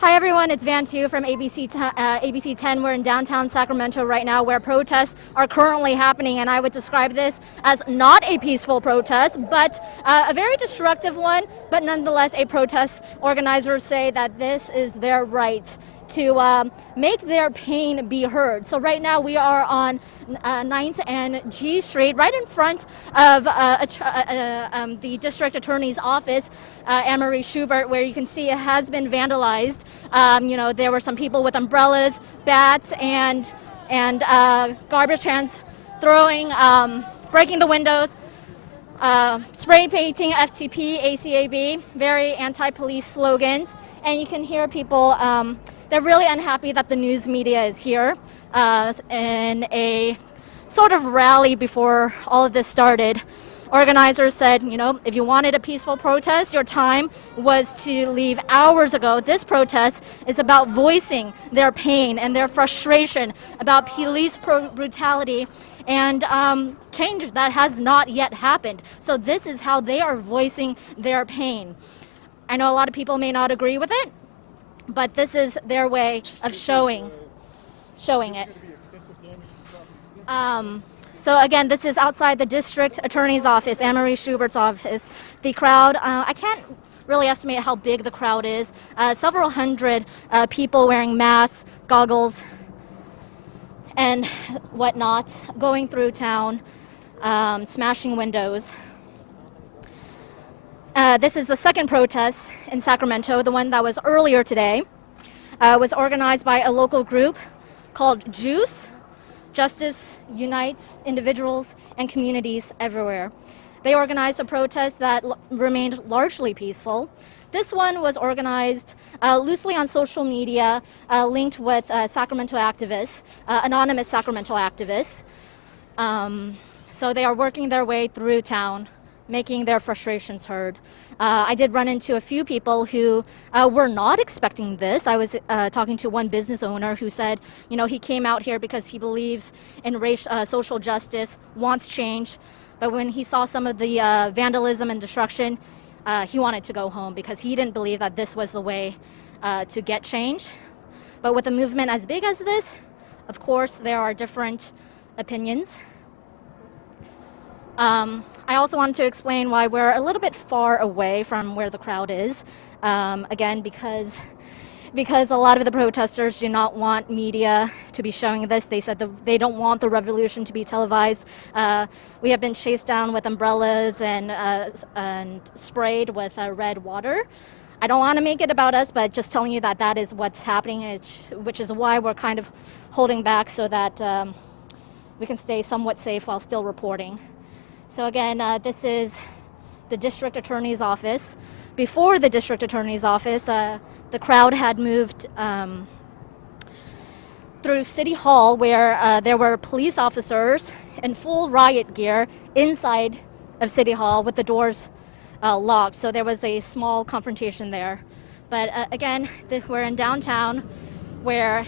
Hi everyone, it's Van Tu from ABC 10. We're in downtown Sacramento right now where protests are currently happening, and I would describe this as not a peaceful protest, but a very destructive one, but nonetheless a protest. Organizers say that this is their right to make their pain be heard. So right now we are on 9th and G Street, right in front of the district attorney's office, Anne-Marie Schubert, where you can see it has been vandalized. There were some people with umbrellas, bats, and garbage cans throwing, breaking the windows, spray painting FTP, ACAB, very anti-police slogans. And you can hear people, they're really unhappy that the news media is here in a sort of rally before all of this started. Organizers said, if you wanted a peaceful protest, your time was to leave hours ago. This protest is about voicing their pain and their frustration about police brutality and change that has not yet happened. So this is how they are voicing their pain. I know a lot of people may not agree with it, but this is their way of showing it. So again, this is outside the district attorney's office, Anne-Marie Schubert's office. The crowd, I can't really estimate how big the crowd is. Several hundred people wearing masks, goggles, and whatnot, going through town, smashing windows. This is the second protest in Sacramento, the one that was earlier today. Was organized by a local group called JUICE. Justice Unites Individuals and Communities Everywhere. They organized a protest that remained largely peaceful. This one was organized loosely on social media, linked with Sacramento activists, anonymous Sacramento activists. So they are working their way through town, making their frustrations heard. I did run into a few people who were not expecting this. I was talking to one business owner who said, he came out here because he believes in social justice, wants change, but when he saw some of the vandalism and destruction, he wanted to go home because he didn't believe that this was the way to get change. But with a movement as big as this, of course, there are different opinions. I also wanted to explain why we're a little bit far away from where the crowd is. Again, because a lot of the protesters do not want media to be showing this. They said they don't want the revolution to be televised. We have been chased down with umbrellas and sprayed with red water. I don't want to make it about us, but just telling you that is what's happening, which is why we're kind of holding back so that we can stay somewhat safe while still reporting. So again, this is the district attorney's office. Before the district attorney's office, the crowd had moved through City Hall, where there were police officers in full riot gear inside of City Hall with the doors locked. So there was a small confrontation there. But again, we're in downtown where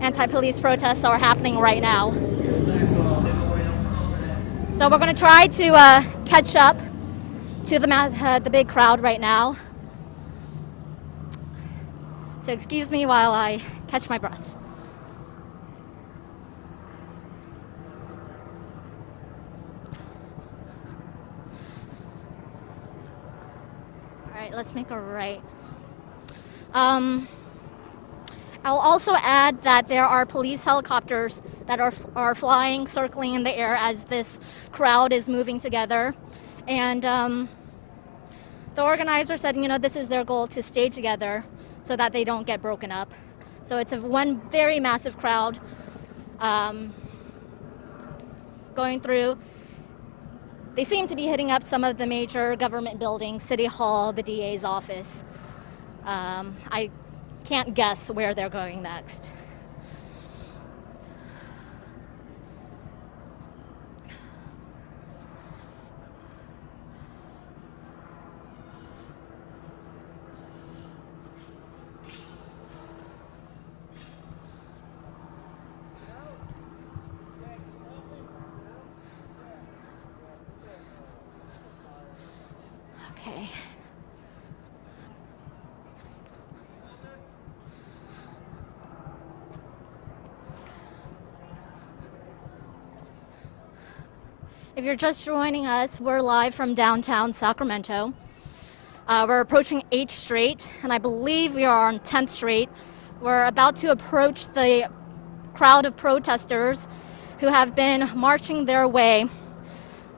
anti-police protests are happening right now. So we're going to try to catch up to the big crowd right now. So excuse me while I catch my breath. All right, let's make a right. I'll also add that there are police helicopters that are flying, circling in the air as this crowd is moving together. And the organizer said, this is their goal, to stay together so that they don't get broken up. So it's one very massive crowd going through. They seem to be hitting up some of the major government buildings, City Hall, the DA's office. I can't guess where they're going next. Okay. If you're just joining us, we're live from downtown Sacramento. We're approaching 8th Street, and I believe we are on 10th Street. We're about to approach the crowd of protesters who have been marching their way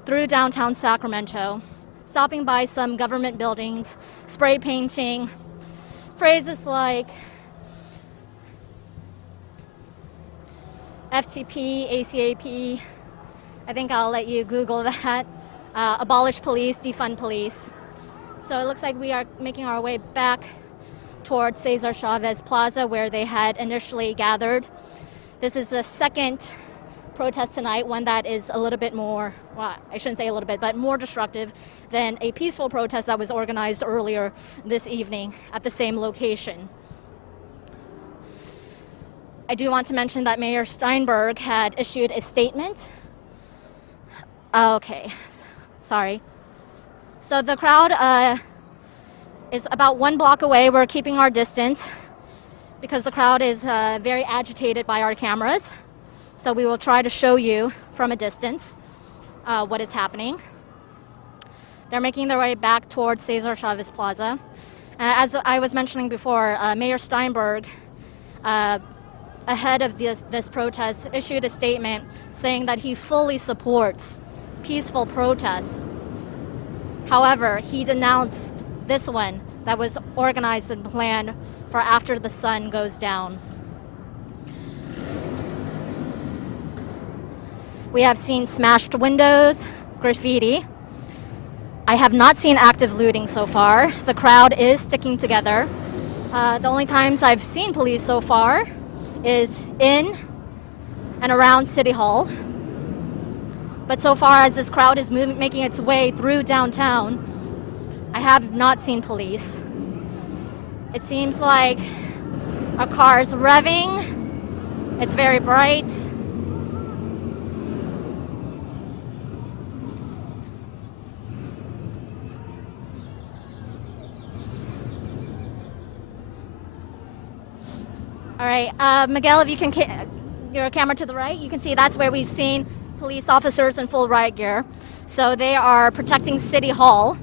through downtown Sacramento, stopping by some government buildings, spray painting, phrases like FTP, ACAP, I think I'll let you Google that, abolish police, defund police. So it looks like we are making our way back towards Cesar Chavez Plaza where they had initially gathered. This is the second protest tonight, one that is a little bit more, well, I shouldn't say a little bit, but more destructive than a peaceful protest that was organized earlier this evening at the same location. I do want to mention that Mayor Steinberg had issued a statement. Okay, sorry. So the crowd is about 1 block away. We're keeping our distance because the crowd is very agitated by our cameras. So we will try to show you from a distance what is happening. They're making their way back towards Cesar Chavez Plaza. As I was mentioning before, Mayor Steinberg, ahead of this protest, issued a statement saying that he fully supports peaceful protests. However, he denounced this one that was organized and planned for after the sun goes down. We have seen smashed windows, graffiti. I have not seen active looting so far. The crowd is sticking together. The only times I've seen police so far is in and around City Hall. But so far as this crowd is making its way through downtown, I have not seen police. It seems like a car is revving. It's very bright. All right, Miguel, if you can your camera to the right, you can see that's where we've seen police officers in full riot gear. So they are protecting City Hall.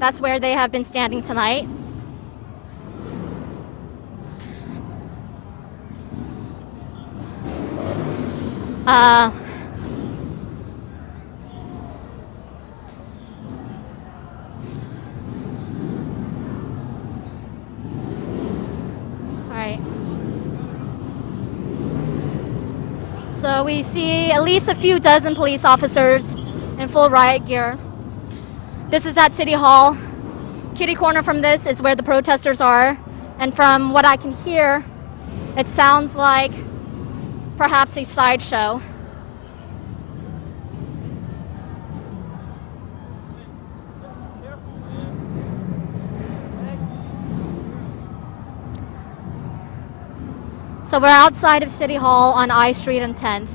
That's where they have been standing tonight. All right. So we see at least a few dozen police officers in full riot gear. This is at City Hall. Kitty corner from this is where the protesters are. And from what I can hear, it sounds like perhaps a sideshow. So we're outside of City Hall on I Street and 10th.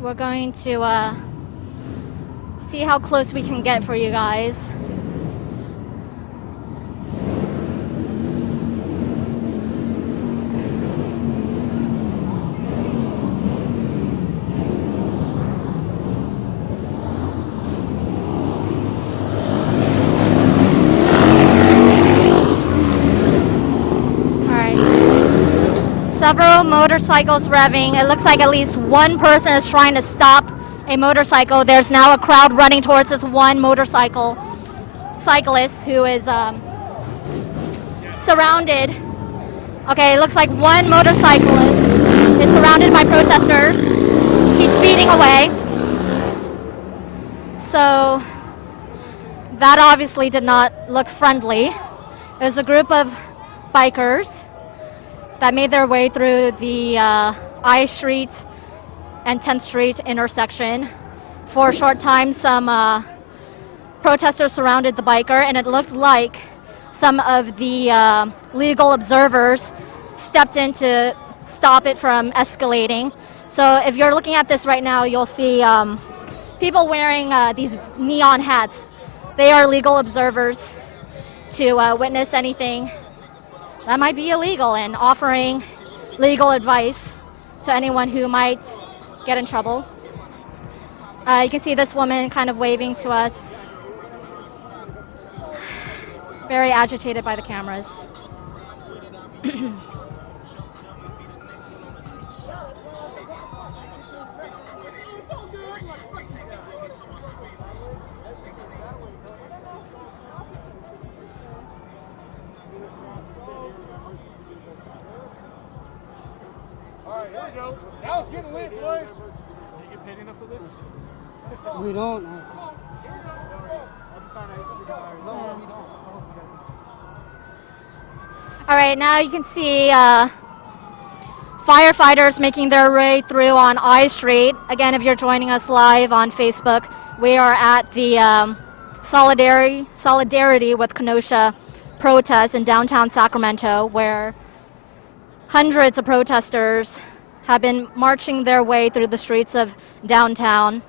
We're going to see how close we can get for you guys. Several motorcycles revving. It looks like at least one person is trying to stop a motorcycle. There's now a crowd running towards this one cyclist who is surrounded. Okay, it looks like one motorcyclist is surrounded by protesters. He's speeding away. So that obviously did not look friendly. There's a group of bikers that made their way through the I Street and 10th Street intersection. For a short time, some protesters surrounded the biker, and it looked like some of the legal observers stepped in to stop it from escalating. So if you're looking at this right now, you'll see people wearing these neon hats. They are legal observers to witness anything that might be illegal and offering legal advice to anyone who might get in trouble. You can see this woman kind of waving to us, very agitated by the cameras. Alright, here we go. Now it's getting lit, boys. Do you get paid enough for this? We don't. All right, now you can see firefighters making their way through on I Street. Again, if you're joining us live on Facebook, we are at the Solidarity with Kenosha protest in downtown Sacramento, where hundreds of protesters have been marching their way through the streets of downtown,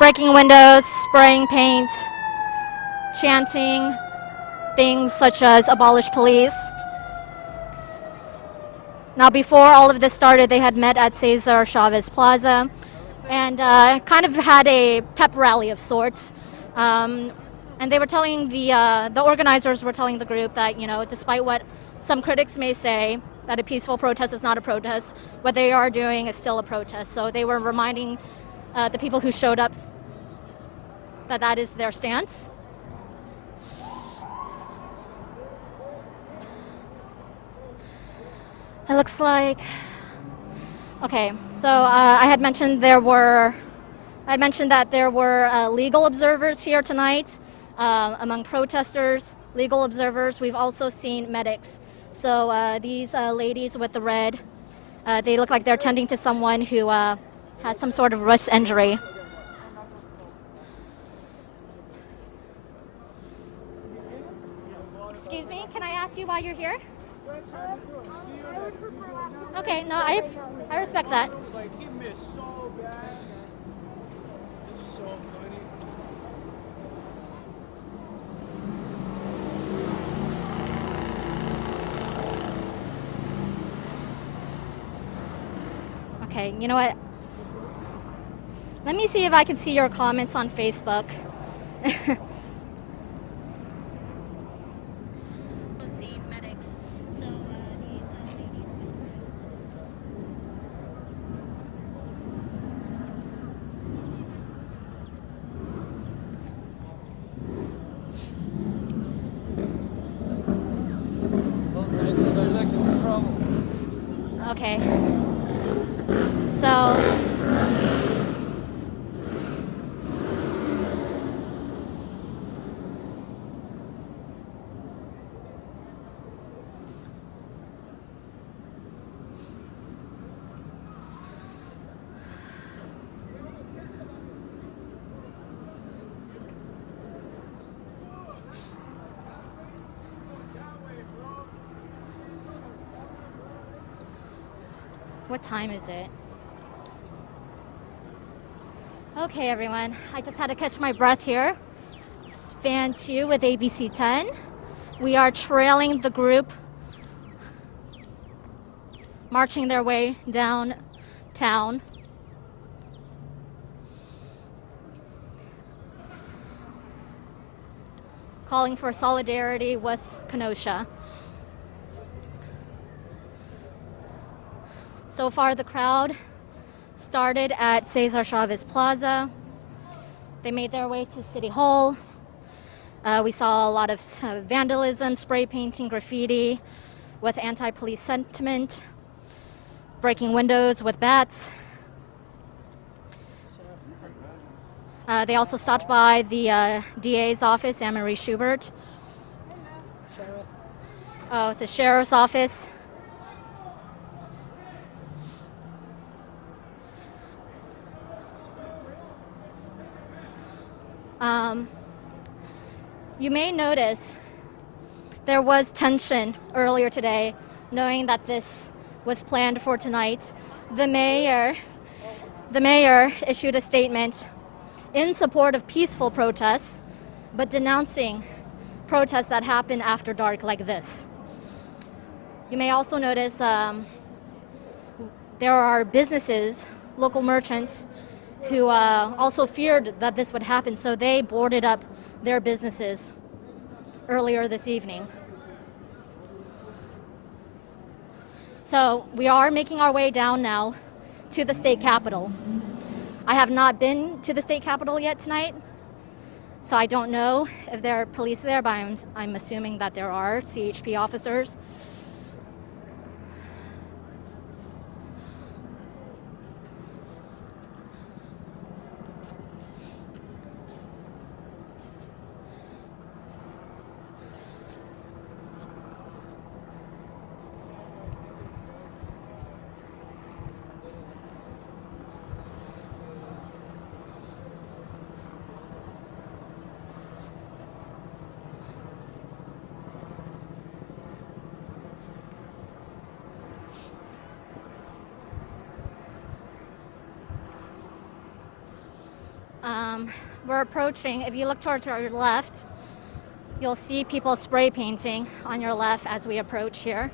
breaking windows, spraying paint, chanting things such as abolish police. Now, before all of this started, they had met at Cesar Chavez plaza and kind of had a pep rally of sorts. And they were telling the organizers were telling the group that, you know, despite what some critics may say, that a peaceful protest is not a protest, what they are doing is still a protest. So they were reminding the people who showed up that that is their stance. It looks like, okay, so I had mentioned that there were legal observers here tonight among protesters, legal observers. We've also seen medics. So these ladies with the red, they look like they're tending to someone who has some sort of wrist injury. Excuse me, can I ask you why you're here? Okay, no, I respect that. Like, he missed so bad. It's so funny. Okay, you know what? Let me see if I can see your comments on Facebook. Okay. So what time is it? Okay, everyone. I just had to catch my breath here. It's Fan 2 with ABC 10. We are trailing the group marching their way downtown. Calling for solidarity with Kenosha. So far, the crowd started at Cesar Chavez Plaza. They made their way to City Hall. We saw a lot of vandalism, spray painting, graffiti with anti-police sentiment, breaking windows with bats. They also stopped by the DA's office, Anne-Marie Schubert. Oh, the sheriff's office. You may notice there was tension earlier today, knowing that this was planned for tonight. The mayor The mayor issued a statement in support of peaceful protests, but denouncing protests that happen after dark like this. You may also notice there are businesses, local merchants, who also feared that this would happen, so they boarded up their businesses earlier this evening. So we are making our way down now to the state capitol. I have not been to the state capitol yet tonight, so I don't know if there are police there, but I'm assuming that there are CHP officers. We're approaching. If you look towards your left, you'll see people spray painting on your left as we approach here.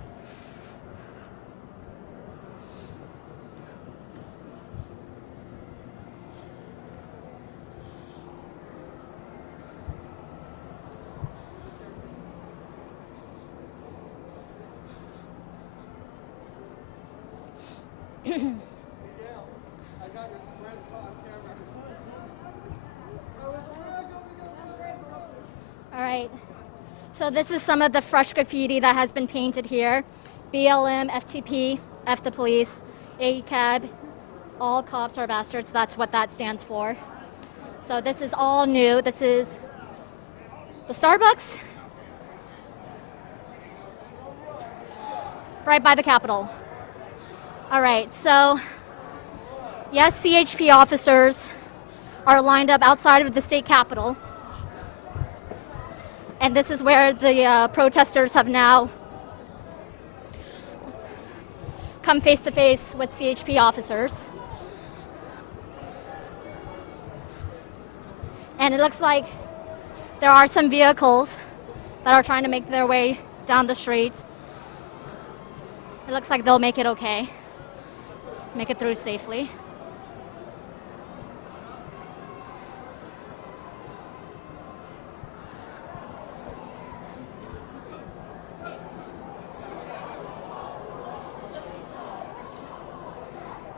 All right, so this is some of the fresh graffiti that has been painted here. BLM, FTP, F the police, ACAB, all cops are bastards, that's what that stands for. So this is all new. This is the Starbucks right by the Capitol. All right, so yes, CHP officers are lined up outside of the state capitol. And this is where the protesters have now come face to face with CHP officers. And it looks like there are some vehicles that are trying to make their way down the street. It looks like they'll make it okay, make it through safely.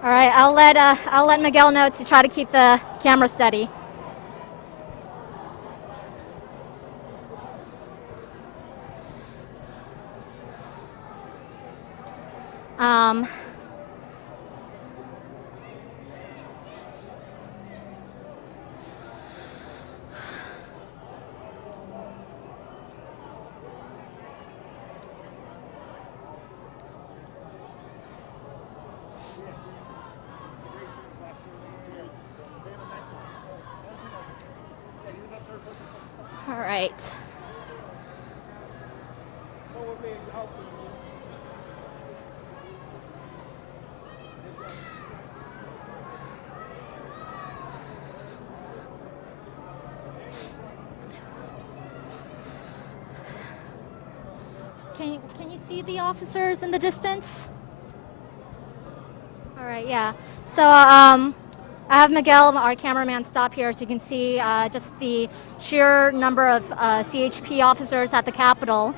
All right, I'll let Miguel know to try to keep the camera steady. All right. Can you see the officers in the distance? All right, yeah. So I have Miguel, our cameraman, stop here so you can see just the sheer number of CHP officers at the Capitol.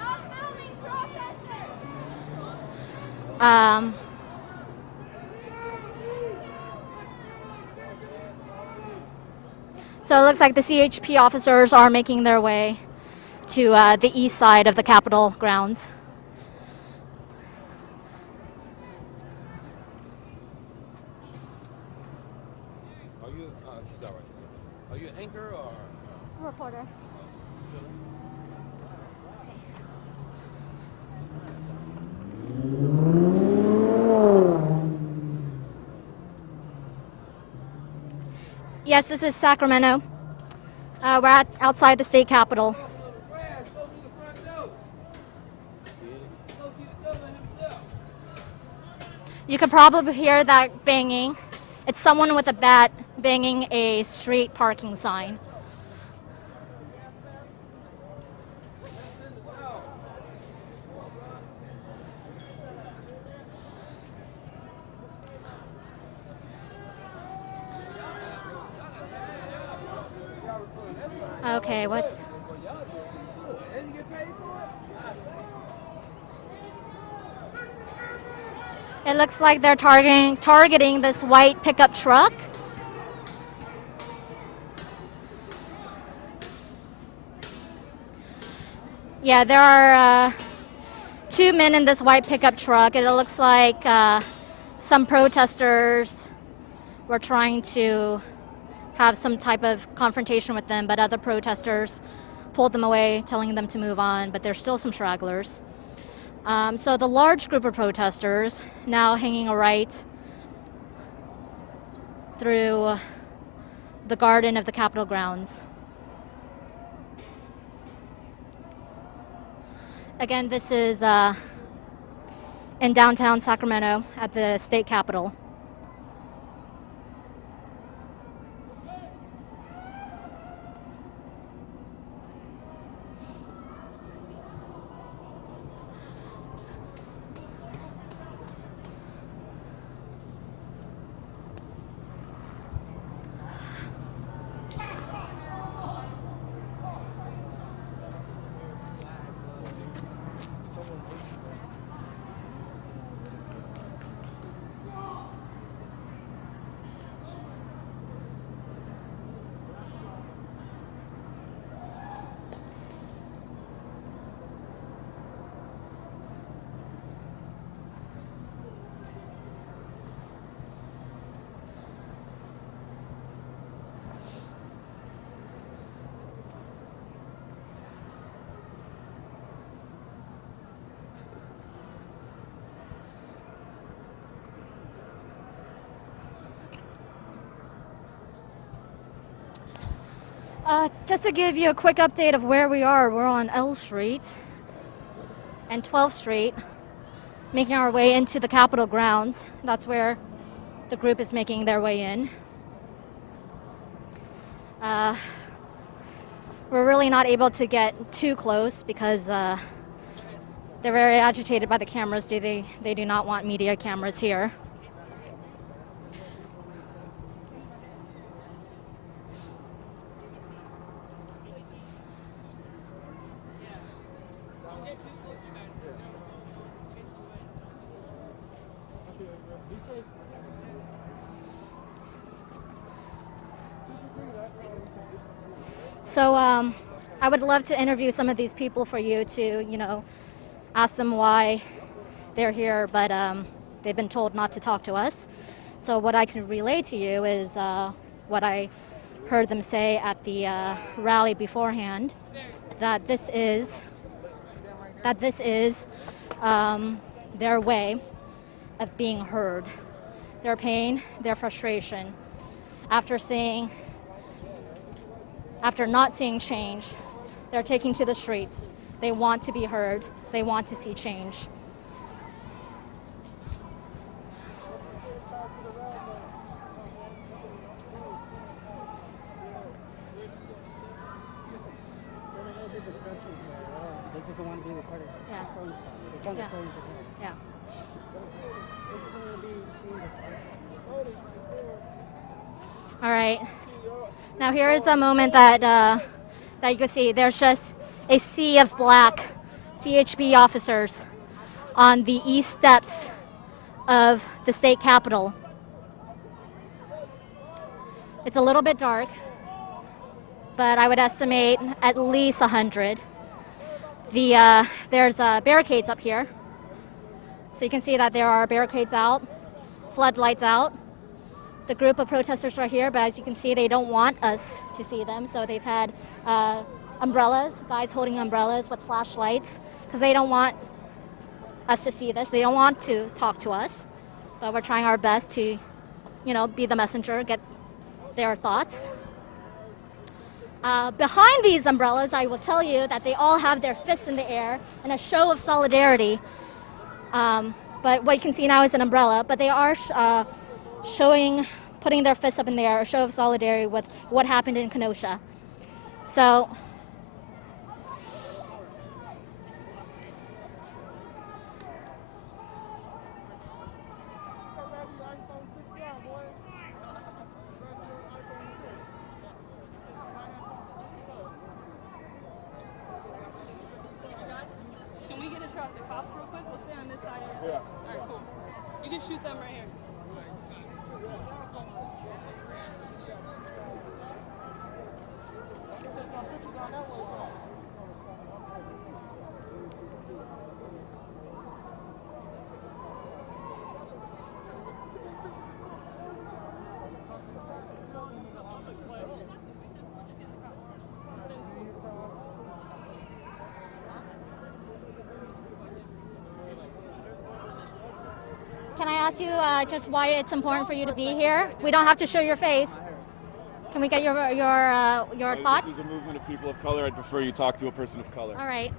So it looks like the CHP officers are making their way to the east side of the Capitol grounds. Cesar, are you an anchor or A reporter. Yes, this is Sacramento. We're outside the state capitol. You could probably hear that banging It's someone with a bat banging a street parking sign. Okay, what's... It looks like they're targeting this white pickup truck. Yeah, there are two men in this white pickup truck. It looks like some protesters were trying to have some type of confrontation with them, but other protesters pulled them away, telling them to move on, but there's still some stragglers. So the large group of protesters now hanging a right through the garden of the Capitol grounds. Again, this is in downtown Sacramento at the state capitol. Just to give you a quick update of where we are, we're on L Street and 12th Street, making our way into the Capitol grounds. That's where the group is making their way in. We're really not able to get too close because they're very agitated by the cameras. They do not want media cameras here. So I would love to interview some of these people for you to, ask them why they're here, but they've been told not to talk to us. So what I can relay to you is what I heard them say at the rally beforehand, that this is their way of being heard, their pain, their frustration. After not seeing change, they're taking to the streets. They want to be heard. They want to see change. They just don't want to be recorded. Yeah. Story stuff. They're trying to story for them. Yeah. All right. Now here is a moment that you can see. There's just a sea of black CHP officers on the east steps of the state capitol. It's a little bit dark, but I would estimate at least 100. There's barricades up here. So you can see that there are barricades out, floodlights out. The group of protesters are here, but as you can see, they don't want us to see them. So they've had umbrellas, guys holding umbrellas with flashlights, because they don't want us to see this. They don't want to talk to us, but we're trying our best to, be the messenger, get their thoughts. Behind these umbrellas, I will tell you that they all have their fists in the air in a show of solidarity. But what you can see now is an umbrella, but they are showing putting their fists up in the air, a show of solidarity with what happened in Kenosha. So Can we get a shot of the cops real quick? We'll stay on this side here. Yeah. All right, cool. You can shoot them right here. can I ask you just why it's important for you to be here? We don't have to show your face. Can we get your thoughts? This is a movement of people of color. I'd prefer you talk to a person of color. All right.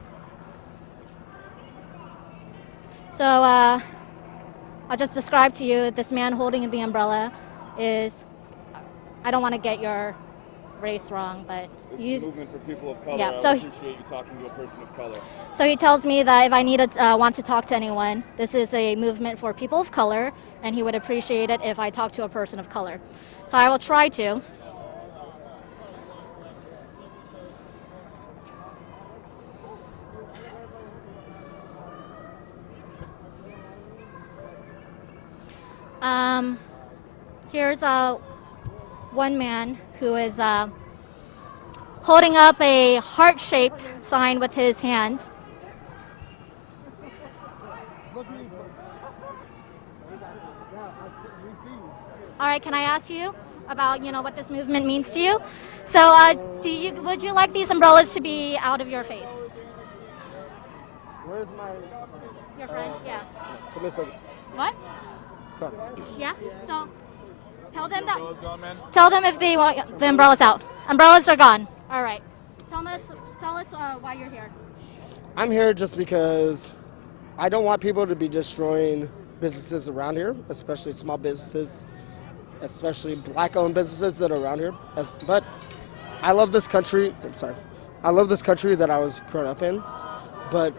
So I'll just describe to you this man holding the umbrella is, I don't want to get your race wrong, but This is a movement for people of color. Yeah, I so would appreciate you talking to a person of color. so he tells me that if I need to want to talk to anyone, this is a movement for people of color, and he would appreciate it if I talk to a person of color. So I will try to. Here's one man who is holding up a heart-shaped sign with his hands. All right, can I ask you about what this movement means to you? So, would you like these umbrellas to be out of your face? Where's my... Your friend? Yeah. Come here a second. What? Come. Yeah. So, tell them that. Umbrellas gone, man? Tell them if they want the umbrellas out. Umbrellas are gone. All right. Tell us why you're here. I'm here just because I don't want people to be destroying businesses around here, especially small businesses, especially black-owned businesses that are around here. But I love this country. I'm sorry. I love this country that I was grown up in. But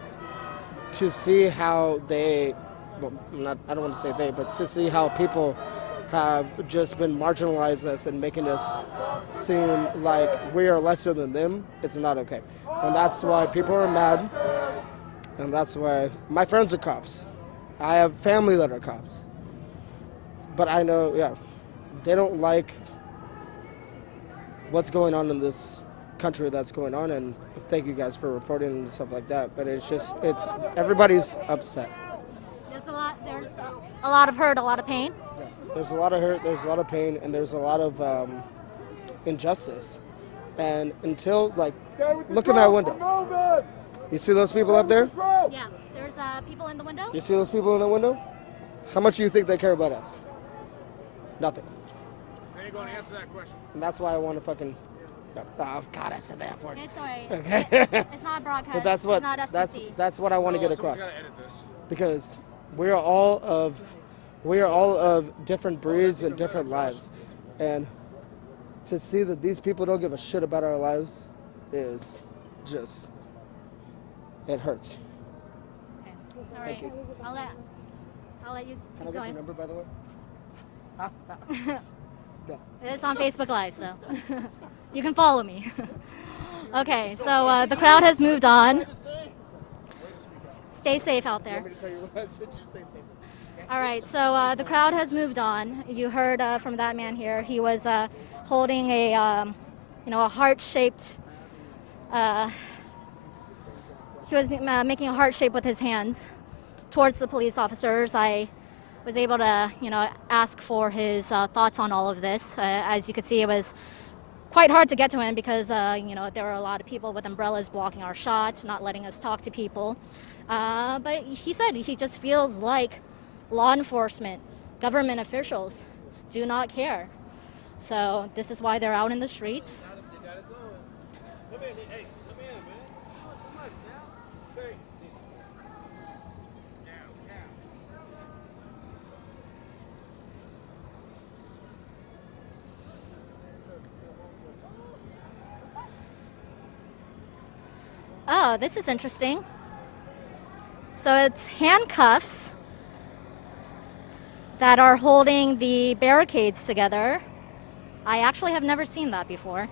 to see how they, well, I don't want to say they, but to see how people have just been marginalizing us and making us seem like we are lesser than them, it's not okay. And that's why people are mad. And that's why my friends are cops. I have family that are cops. But I know, yeah, they don't like what's going on in this country that's going on. And thank you guys for reporting and stuff like that. But it's everybody's upset. There's a lot of hurt, a lot of pain. There's a lot of hurt, there's a lot of pain, and there's a lot of injustice. And until, look in that window. You see those people up there? Yeah. There's people in the window. You see those people in the window? How much do you think they care about us? Nothing. They ain't going to answer that question. And that's why I want to fucking... Oh, God, I said that for you. It's alright. Okay. It's not broadcast. But that's what It's not FCC. that's what I want to get across. Someone's got to edit this. Because we are all of different breeds and different lives. And to see that these people don't give a shit about our lives is just, it hurts. Okay. All right. Thank you. I'll let you Can I keep get going. your number, by the way? No. It's on Facebook Live, so you can follow me. Okay, so the crowd has moved on. Stay safe out there. Want me to tell you what? Should you say something? All right, so the crowd has moved on. You heard from that man here. He was holding a heart-shaped. He was making a heart shape with his hands towards the police officers. I was able to, ask for his thoughts on all of this. As you could see, it was quite hard to get to him because, there were a lot of people with umbrellas blocking our shot, not letting us talk to people. But he said he just feels like law enforcement, government officials do not care. So this is why they're out in the streets. Oh, this is interesting. So it's handcuffs that are holding the barricades together. I actually have never seen that before.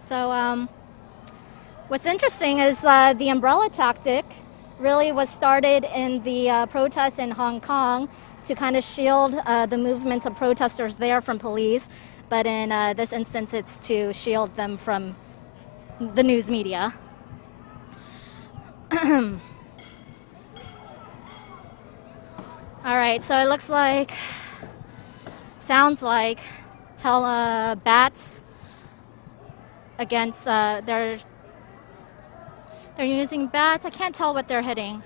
So what's interesting is the umbrella tactic really was started in the protests in Hong Kong to kind of shield the movements of protesters there from police. But in this instance, it's to shield them from the news media. All right, so it looks like, sounds like hella bats against, they're using bats. I can't tell what they're hitting.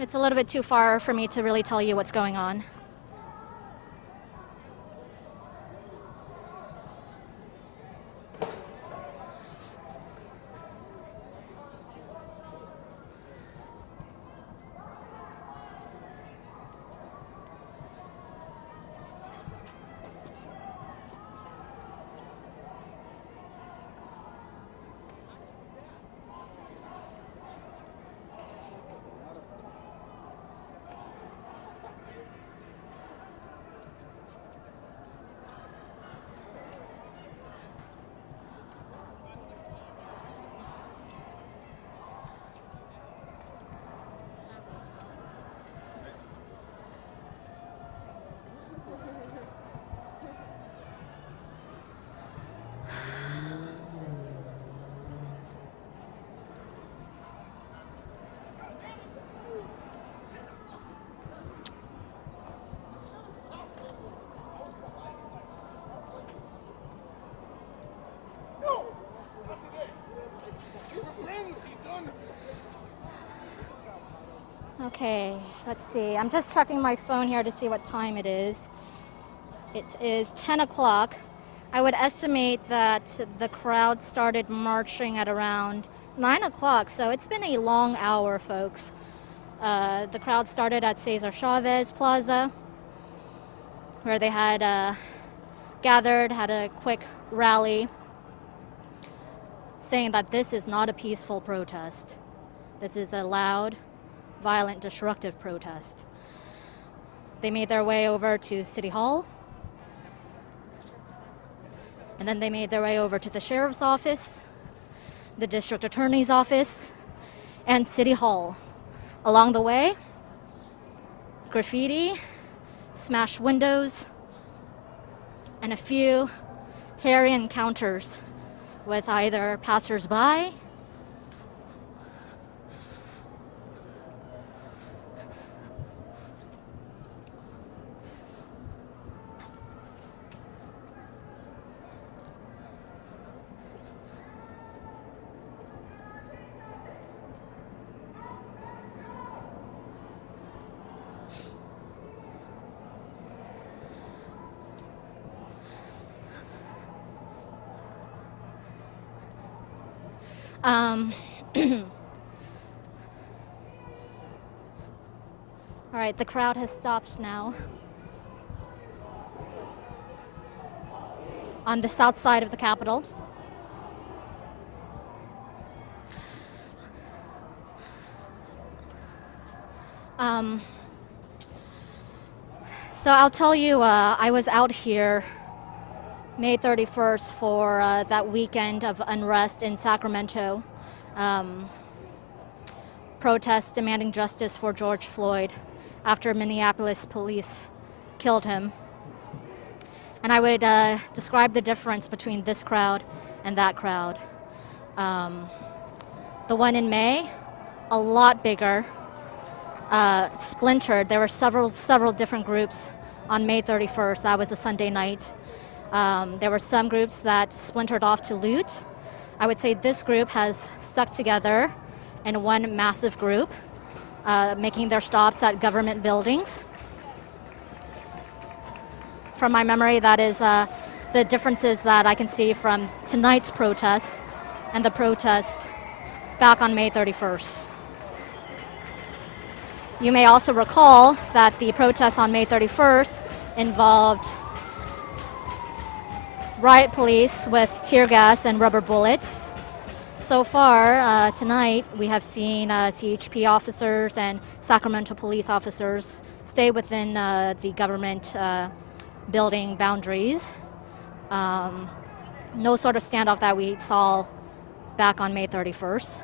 It's a little bit too far for me to really tell you what's going on. Okay, let's see. I'm just checking my phone here to see what time it is. It is 10 o'clock. I would estimate that the crowd started marching at around 9 o'clock, so it's been a long hour, folks. The crowd started at Cesar Chavez plaza, where they had gathered, had a quick rally, saying that this is not a peaceful protest. This is a loud, violent, destructive protest. They made their way over to City Hall, and then they made their way over to the sheriff's office, the district attorney's office, and City Hall. Along the way, graffiti, smashed windows, and a few hairy encounters with either passersby all right, the crowd has stopped now on the south side of the Capitol. So I'll tell you, I was out here May 31st for that weekend of unrest in Sacramento. Protests demanding justice for George Floyd after Minneapolis police killed him. And I would describe the difference between this crowd and that crowd. The one in May, a lot bigger, splintered. There were several different groups on May 31st. That was a Sunday night. There were some groups that splintered off to loot. I would say this group has stuck together in one massive group. making their stops at government buildings. From my memory, that is the differences that I can see from tonight's protests and the protests back on May 31st. You may also recall that the protests on May 31st involved riot police with tear gas and rubber bullets. So far, tonight, we have seen CHP officers and Sacramento police officers stay within the government building boundaries. No sort of standoff that we saw back on May 31st.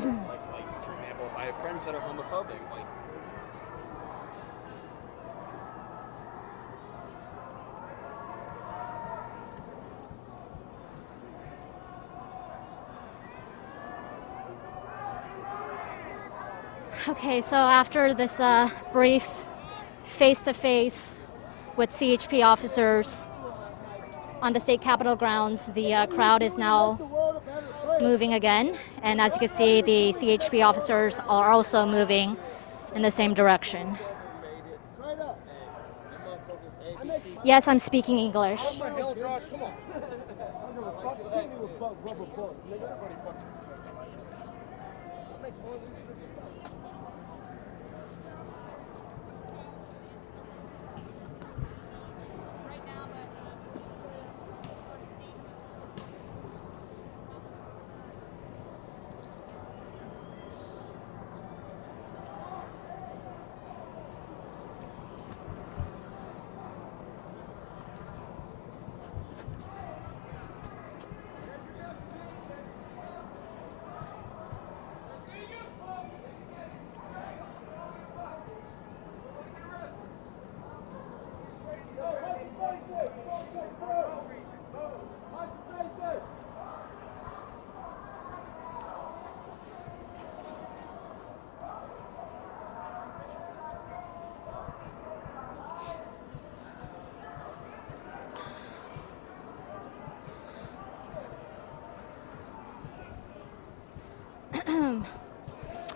Like for example, if I have friends that are homophobic, like. Okay, so after this brief face-to-face with CHP officers on the state capitol grounds, the crowd is now moving again. And as you can see, the CHP officers are also moving in the same direction. Yes, I'm speaking English.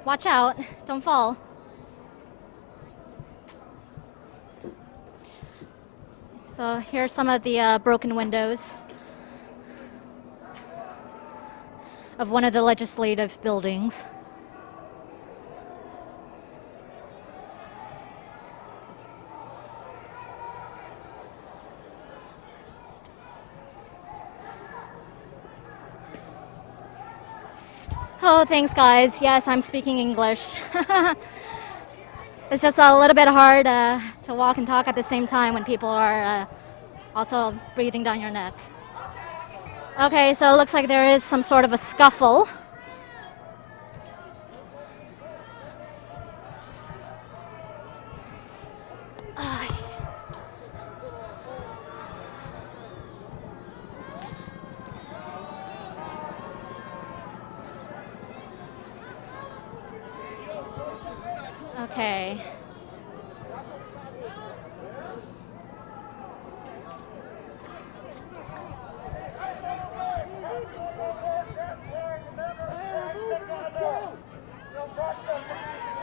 Watch out, don't fall. So here's some of the broken windows of one of the legislative buildings. Oh, thanks, guys. Yes, I'm speaking English. It's just a little bit hard to walk and talk at the same time when people are also breathing down your neck. Okay, so it looks like there is some sort of a scuffle. Okay.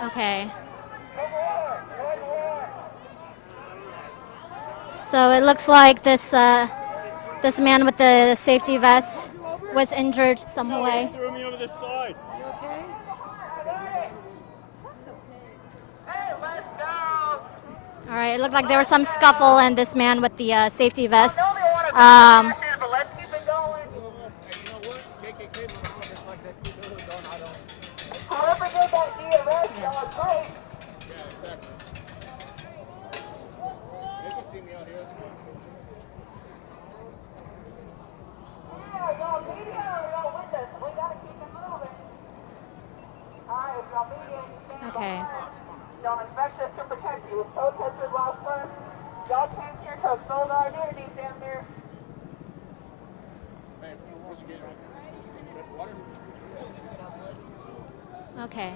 Okay. So it looks like this this man with the safety vest was injured some way. Threw me over the side. All right, it looked like there was some scuffle, and this man with the safety vest. Hey, you know what? KKK Okay. Don't expect us to protect you. Protesters lost first. Y'all came here to expose our identities down there. Okay.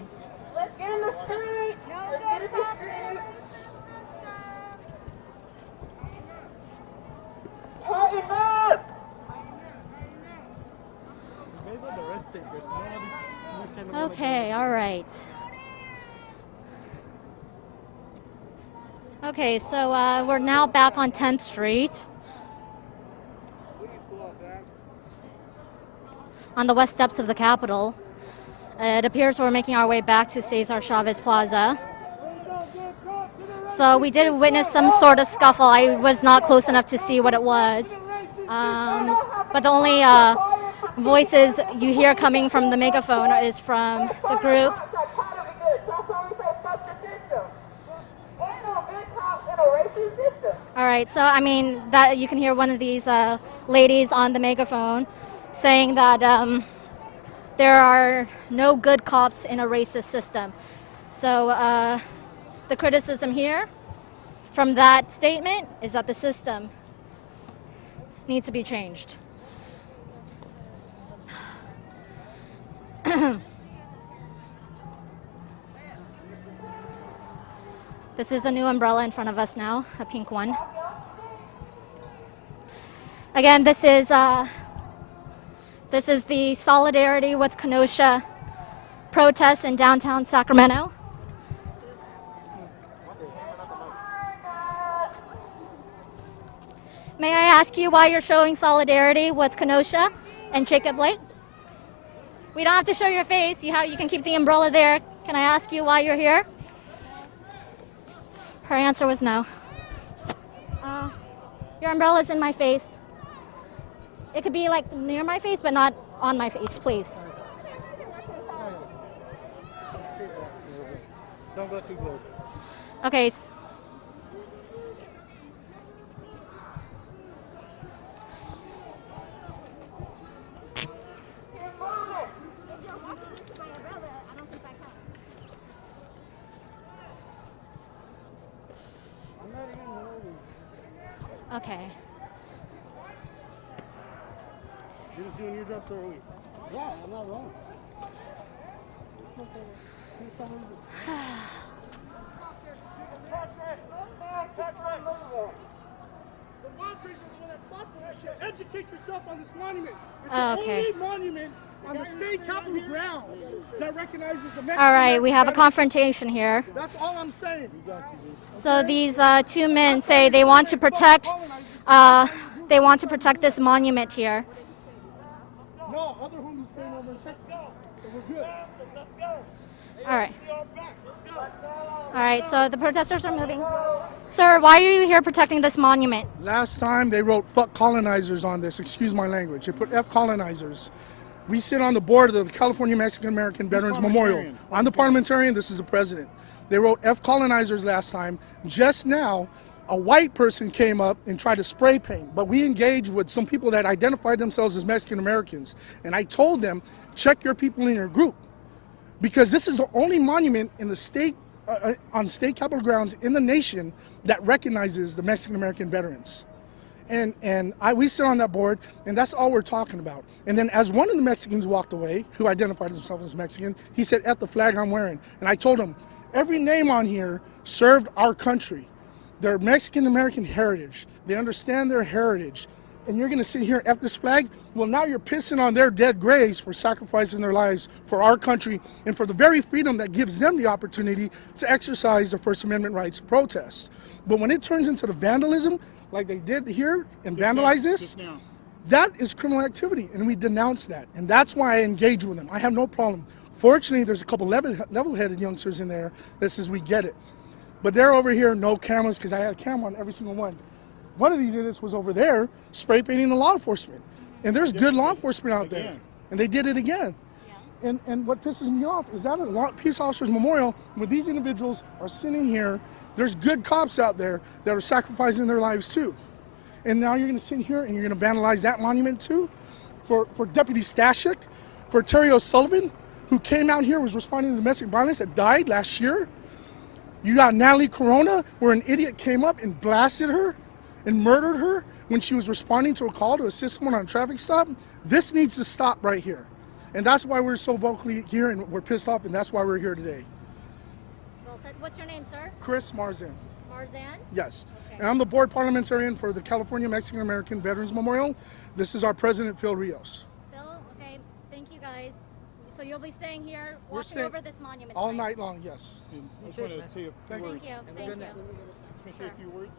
Let's get in the street. Let's get in the street. Tighten up. Okay, all right. Okay, so we're now back on 10th Street on the west steps of the Capitol. It appears we're making our way back to Cesar Chavez Plaza. So we did witness some sort of scuffle. I was not close enough to see what it was. But the only voices you hear coming from the megaphone is from the group. All right, so I mean that you can hear one of these ladies on the megaphone saying that there are no good cops in a racist system. So the criticism here from that statement is that the system needs to be changed. This is a new umbrella in front of us now, a pink one. Again, this is the Solidarity with Kenosha protest in downtown Sacramento. May I ask you why you're showing solidarity with Kenosha and Jacob Blake? We don't have to show your face. You can keep the umbrella there. Can I ask you why you're here? Her answer was no. Your umbrella's in my face. It could be like near my face, but not on my face, please. Don't go too close. Okay. Okay. You're just doing your job, so are we. Yeah, I'm not wrong. Educate yourself on this monument. It's the only monument on the state capitol grounds that recognizes the Mexican. All right, we have a confrontation here. That's all I'm saying. So these two men say they want to protect this monument here. No, other homies came over and said, so we're good. All right. All right, so the protesters are moving. Sir, why are you here protecting this monument? Last time they wrote fuck colonizers on this, excuse my language. They put F colonizers. We sit on the board of the California Mexican American Veterans Memorial. I'm the parliamentarian, this is the president. They wrote F colonizers last time. Just now, a white person came up and tried to spray paint, but we engaged with some people that identified themselves as Mexican Americans. And I told them, check your people in your group. Because this is the only monument in the state, on state capitol grounds in the nation that recognizes the Mexican American veterans. And we sit on that board, and that's all we're talking about. And then as one of the Mexicans walked away, who identified himself as Mexican, he said, F the flag I'm wearing. And I told him, every name on here served our country. Their Mexican American heritage. They understand their heritage. And you're gonna sit here and F this flag? Well, now you're pissing on their dead graves for sacrificing their lives for our country and for the very freedom that gives them the opportunity to exercise their First Amendment rights of protest. But when it turns into the vandalism, like they did here and vandalize this, that is criminal activity, and we denounce that. And that's why I engage with them. I have no problem. Fortunately, there's a couple level-headed youngsters in there that says we get it. But they're over here, no cameras, because I had a camera on every single one. One of these idiots was over there spray painting the law enforcement. And there's good law enforcement out there. And they did it again. And what pisses me off is that a peace officers memorial where these individuals are sitting here, there's good cops out there that are sacrificing their lives too. And now you're gonna sit here and you're gonna vandalize that monument too? For Deputy Stashik, for Terry O'Sullivan, who came out here, was responding to domestic violence, that died last year. You got Natalie Corona, where an idiot came up and blasted her and murdered her when she was responding to a call to assist someone on a traffic stop. This needs to stop right here. And that's why we're so vocally here and we're pissed off, and that's why we're here today. Well said. What's your name, sir? Chris Marzan. Marzan? Yes. Okay. And I'm the board parliamentarian for the California Mexican American Veterans Memorial. This is our president, Phil Rios. Phil, okay. Thank you, guys. So you'll be staying here, We're watching staying over this monument all tonight. night long, yes. I just want to say a few Thank words. you. Thank you. Just want to say a few words.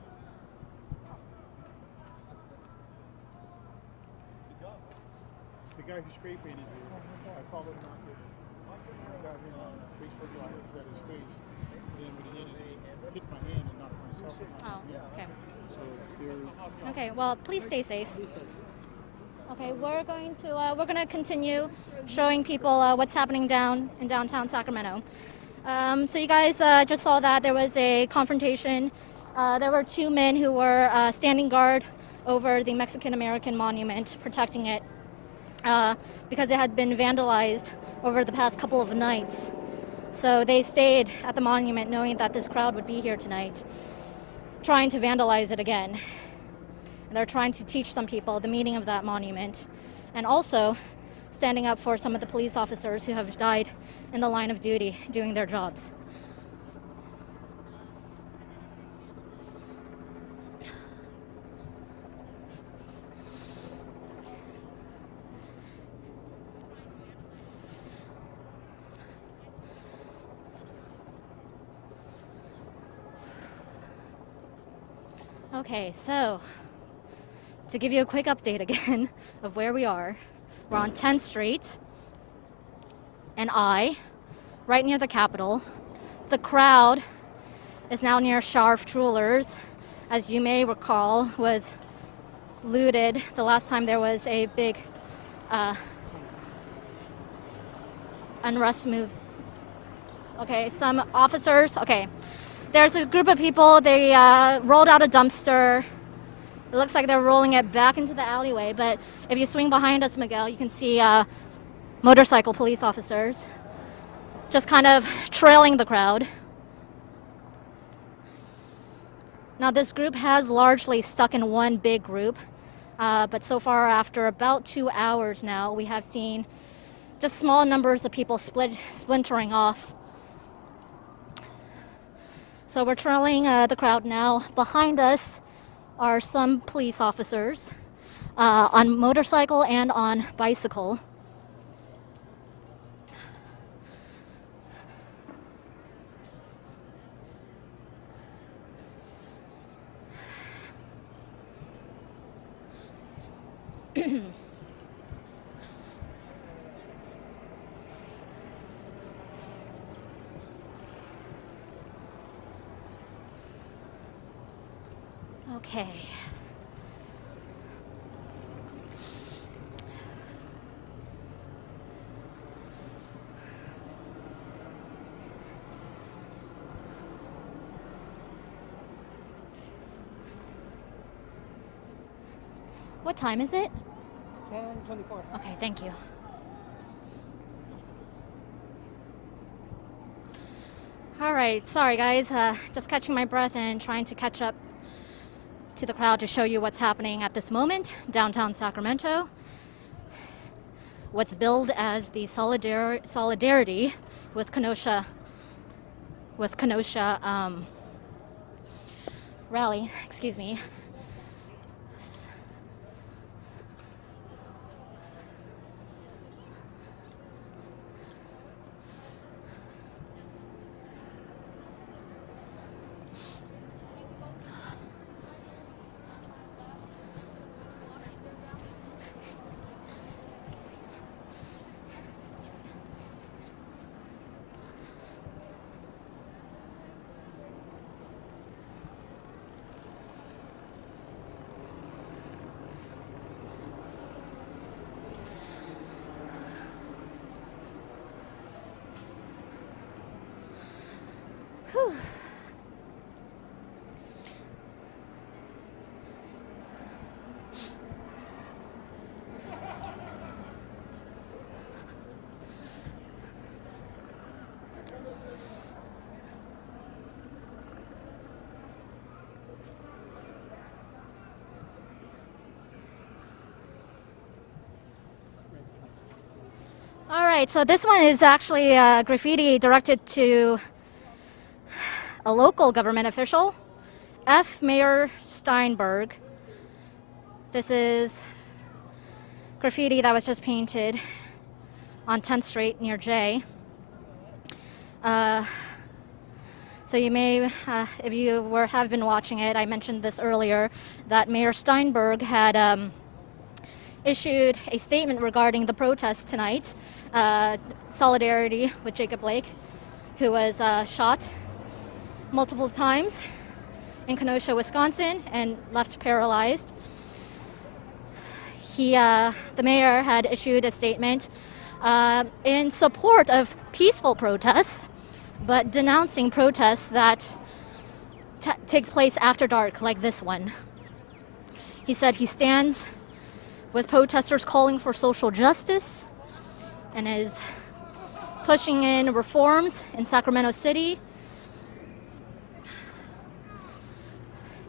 The guy who spray painted you, I followed him out there. I got him on Facebook Live, got his face. And then what he did is he hit my hand and knocked myself out. Oh, okay. So they're Okay, well, please stay safe. Okay, we're going to continue showing people what's happening in downtown Sacramento. So you guys just saw that there was a confrontation. There were two men who were standing guard over the Mexican American monument, protecting it because it had been vandalized over the past couple of nights. So they stayed at the monument knowing that this crowd would be here tonight, trying to vandalize it again. And they're trying to teach some people the meaning of that monument, and also standing up for some of the police officers who have died in the line of duty doing their jobs. Okay, so to give you a quick update again of where we are, we're on 10th Street and right near the Capitol. The crowd is now near Sharf Jewelers, as you may recall, was looted the last time there was a big unrest move. Okay, some officers, okay. There's a group of people, they rolled out a dumpster. It looks like they're rolling it back into the alleyway, but if you swing behind us, Miguel, you can see motorcycle police officers just kind of trailing the crowd. Now this group has largely stuck in one big group, but so far after about 2 hours now, we have seen just small numbers of people splintering off. So we're trailing the crowd now. Behind us are some police officers on motorcycle and on bicycle. Okay. What time is it? 10:24. Okay, thank you. All right, sorry guys, just catching my breath and trying to catch up to the crowd to show you what's happening at this moment, downtown Sacramento. What's billed as the solidarity with Kenosha rally, excuse me. Whew. right, so this one is actually graffiti directed to a local government official, F. Mayor Steinberg. This is graffiti that was just painted on 10th Street near J. So you may, if you have been watching it, I mentioned this earlier, that Mayor Steinberg had issued a statement regarding the protest tonight, solidarity with Jacob Blake, who was shot multiple times in Kenosha, Wisconsin, and left paralyzed. The mayor had issued a statement in support of peaceful protests, but denouncing protests that take place after dark, like this one. He said he stands with protesters calling for social justice and is pushing in reforms in Sacramento City.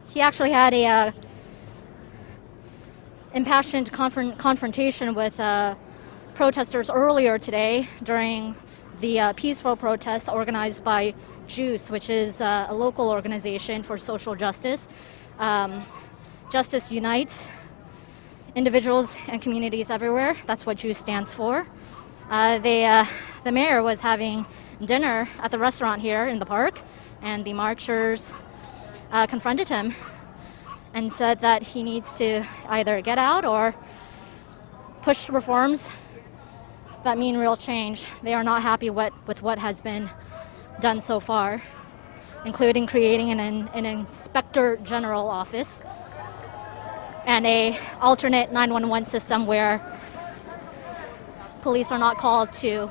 He actually had a impassioned confrontation with protesters earlier today during the peaceful protests organized by JUICE, which is a local organization for social justice. Justice unites individuals and communities everywhere. That's what JUICE stands for. The mayor was having dinner at the restaurant here in the park, and the marchers confronted him and said that he needs to either get out or push reforms that mean real change. They are not happy with what has been done so far, including creating an inspector general office and a alternate 911 system where police are not called to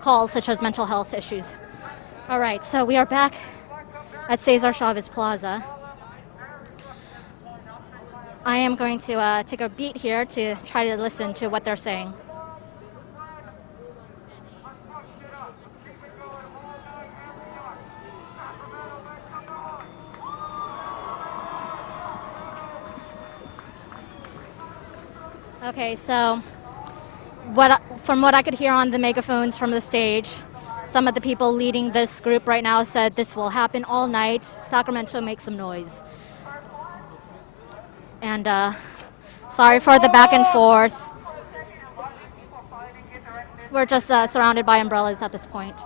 calls such as mental health issues. All right, so we are back at Cesar Chavez Plaza. I am going to take a beat here to try to listen to what they're saying. Okay, so from what I could hear on the megaphones from the stage, some of the people leading this group right now said this will happen all night. Sacramento, make some noise. And sorry for the back and forth. We're just surrounded by umbrellas at this point.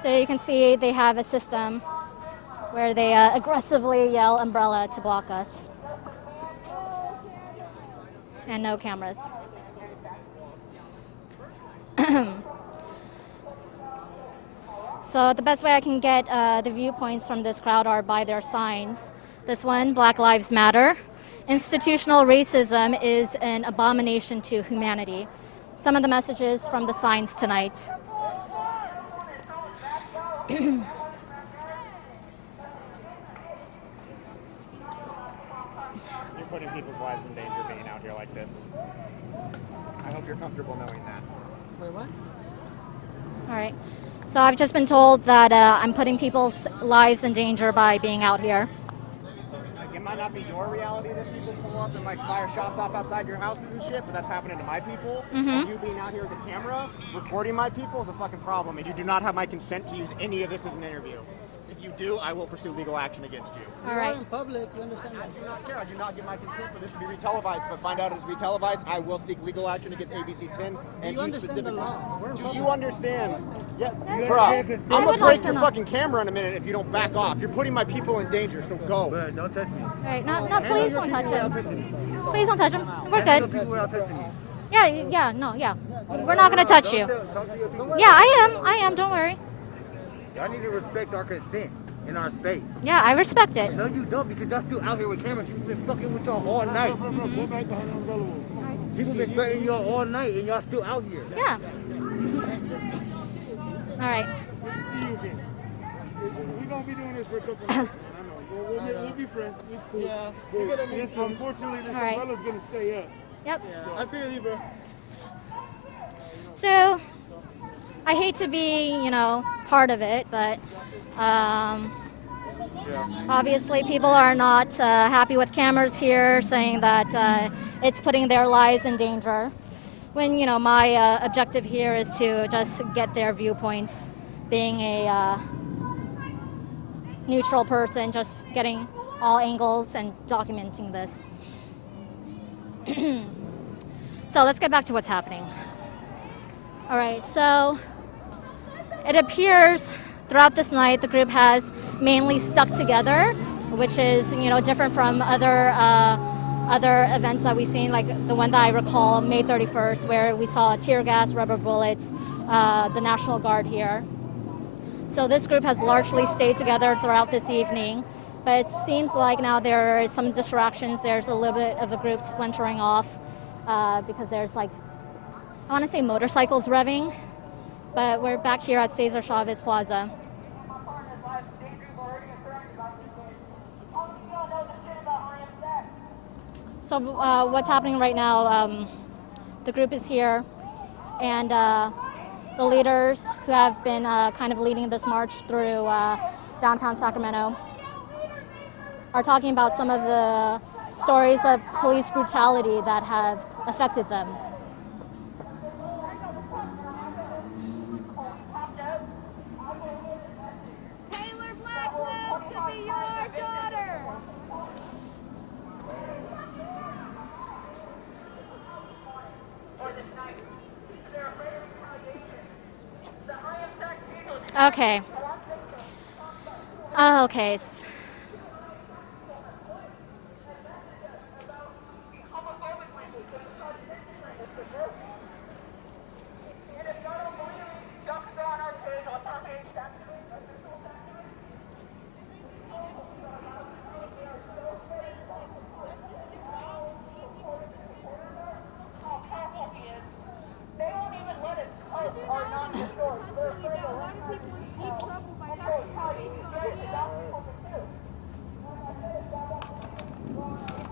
So you can see they have a system where they aggressively yell umbrella to block us. And no cameras. So the best way I can get the viewpoints from this crowd are by their signs. This one, Black Lives Matter. Institutional racism is an abomination to humanity. Some of the messages from the signs tonight. You're putting people's lives in danger being out here like this. I hope you're comfortable knowing that. Wait, what? All right. So I've just been told that I'm putting people's lives in danger by being out here. Like, it might not be your reality that people pull up and like fire shots off outside your houses and shit, but that's happening to my people. Mm-hmm. And you being out here with a camera recording my people is a fucking problem, and you do not have my consent to use any of this as an interview. If you do, I will pursue legal action against you. All right. in public, you understand that? I do not care. I do not give my consent for this to be retelevised. If I find out it's retelevised, I will seek legal action against ABC 10 and you specifically. Do you understand? Yeah, bro. I'm gonna break your fucking camera in a minute if you don't back off. You're putting my people in danger, so go. Don't touch me. All right. No, please don't touch him. Please don't touch him. We're good. Yeah. We're not gonna touch you. Yeah, I am. Don't worry. Y'all need to respect our consent in our space. Yeah, I respect it. No, you don't, because y'all still out here with cameras. People been fucking with y'all all night. People been threatening y'all all night, and y'all still out here. Yeah. All right. We're going to be doing this for a couple of months. We'll be friends. It's cool. Yeah. Unfortunately, this umbrella's going to stay up. Yep. So, I feel you, bro. So I hate to be, part of it, but obviously people are not happy with cameras here, saying that it's putting their lives in danger. When, my objective here is to just get their viewpoints, being a neutral person, just getting all angles and documenting this. So let's get back to what's happening. All right, so it appears throughout this night the group has mainly stuck together, which is different from other events that we've seen, like the one that I recall, May 31st, where we saw tear gas, rubber bullets, the National Guard here. So this group has largely stayed together throughout this evening, but it seems like now there are some distractions. There's a little bit of a group splintering off because there's I want to say motorcycles revving, but we're back here at Cesar Chavez Plaza. So what's happening right now, the group is here, and the leaders who have been kind of leading this march through downtown Sacramento are talking about some of the stories of police brutality that have affected them. Taylor Blackwell could be your daughter. Okay. Okay.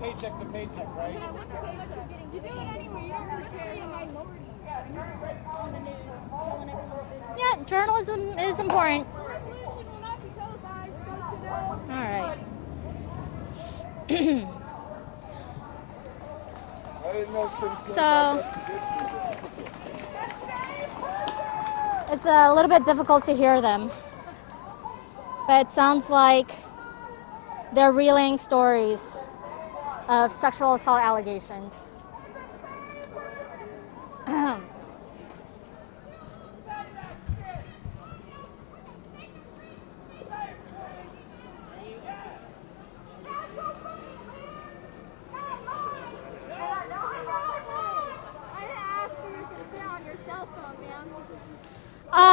Paycheck's a paycheck, right? You do it anyway. You don't really care. You're a minority. And you're just on the news telling everyone business. Yeah, journalism is important. Revolution will not be televised, don't you know? All right. So it's a little bit difficult to hear them, but it sounds like they're relaying stories of sexual assault allegations.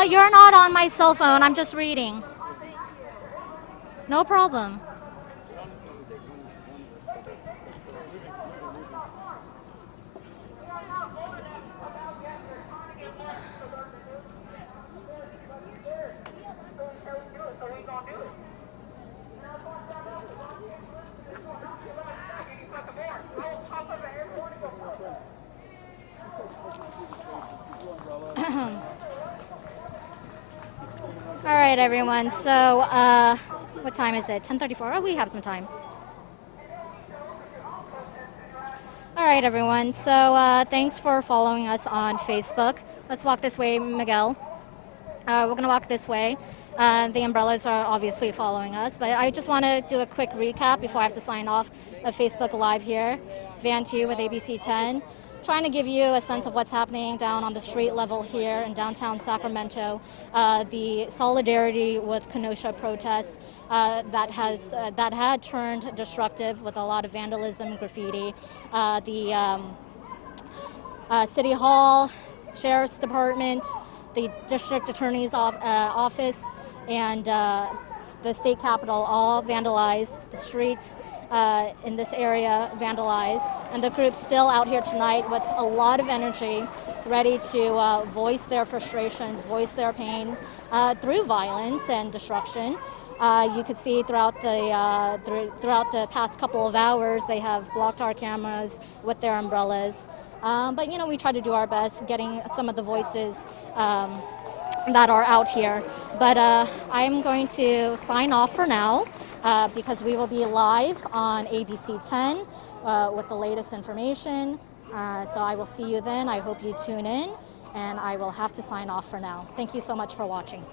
You're not on my cell phone. I'm just reading. No problem. All right, everyone. So, what time is it? 10:34. Oh, we have some time. All right, everyone. So, thanks for following us on Facebook. Let's walk this way, Miguel. We're going to walk this way. The umbrellas are obviously following us, but I just want to do a quick recap before I have to sign off of Facebook Live here. Van 2 with ABC 10. Trying to give you a sense of what's happening down on the street level here in downtown Sacramento. The solidarity with Kenosha protests that had turned destructive with a lot of vandalism and graffiti. The City Hall, Sheriff's Department, the District Attorney's office, and the state capitol all vandalized. The streets in this area vandalized, and the group's still out here tonight with a lot of energy, ready to voice their frustrations, voice their pains through violence and destruction. You could see throughout the past couple of hours, they have blocked our cameras with their umbrellas. But you know, we try to do our best getting some of the voices that are out here. But I'm going to sign off for now because we will be live on ABC 10 with the latest information. So I will see you then. I hope you tune in, and I will have to sign off for now. Thank you so much for watching.